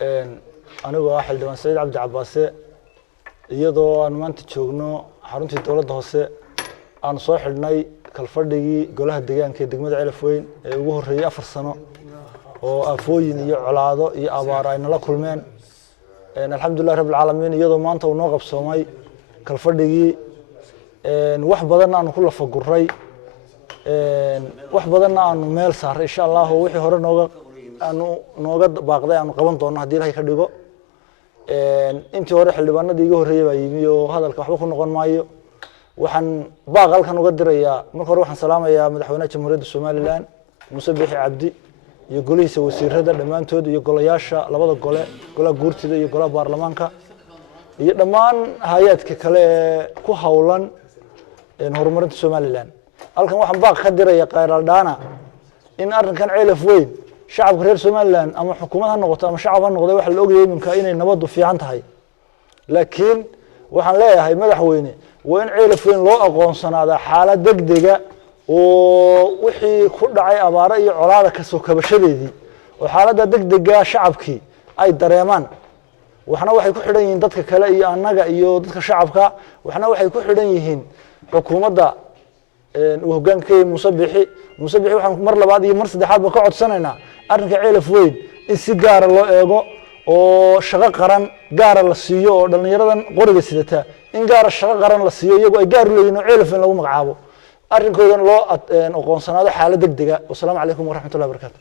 anigu ah xildhibaan Saciid Cabdi Cabaase iyadoo aan maanta joogno xaruntii dawladda hoose aan soo xidhnay kalfadhigii golaha deegaanka ee degmada Ceelaf Weyn ee ugu horeeyay 4 sano oo afooyin iyo colaado iyo abaar ay nala kulmeen alxamdulillah rabbil caalamiin iyadoo maanta uu noo qabsoomay kalfadhigii wax badan aan ku lafaguray wax badan aan meel saaray insha Allah wixii hore nooga baaqday aan qaban doono hadii Ilaahay ka dhigo intii hore xildhibaanadii iga horeeyay baa yimi oo hadalka waxba ku noqon maayo waxaan baaq halkan uga dirayaa marka hore waxaan salaamayaa madaxweynaha jamhuuriyadda Soomaaliland Muuse Biixi Cabdi iyo golihiisa wasiirada dhamaantood iyo golayaasha labada gole golaha guurtida iyo golaha baarlamaanka iyo dhamaan hay'adka kale ku hawlan horumarinta Soomaaliland halkan waxaan baaq ka dirayaa Khayraaldana in arrinkan Ceelaf Weyn shacabka reer Soomaaliland ama xukuumadda noqoto ama shacab ha noqdo waxa la ogyahay iminka inay nabadu fiican tahay laakiin waxaan leeyahay madaxweyne waa in Ceelaf Weyn loo aqoonsanaado xaalad degdega oo wixii ku dhacay abaaro iyo colaado ka soo kabashadeedii oo xaaladda degdega shacabkii ay dareemaan waxna waxay ku xidhan yihiin dadka kale iyo annaga iyo dadka shacabka waxna waxay ku xidhan yihiin xukuumadda hoggaankeeda Muuse Biixi waxaan mar labaad iyo mar saddexaad ba ka codsanaynaa arrinka Ceelaf Weyn in si gaar ah loo eego oo shaqo qaran gaar ah la siiyo oo dhalinyaradan qoriga sidata in gaar ah shaqo qaran la siiyo iyagoo ay gaar u leeyihiin Ceelaf Weyn lagu magacaabo arrinkoodan loo aqoonsanaado xaalad degdega. Wassalaamu calaykum waraxmatullaahi wabarakaatuh.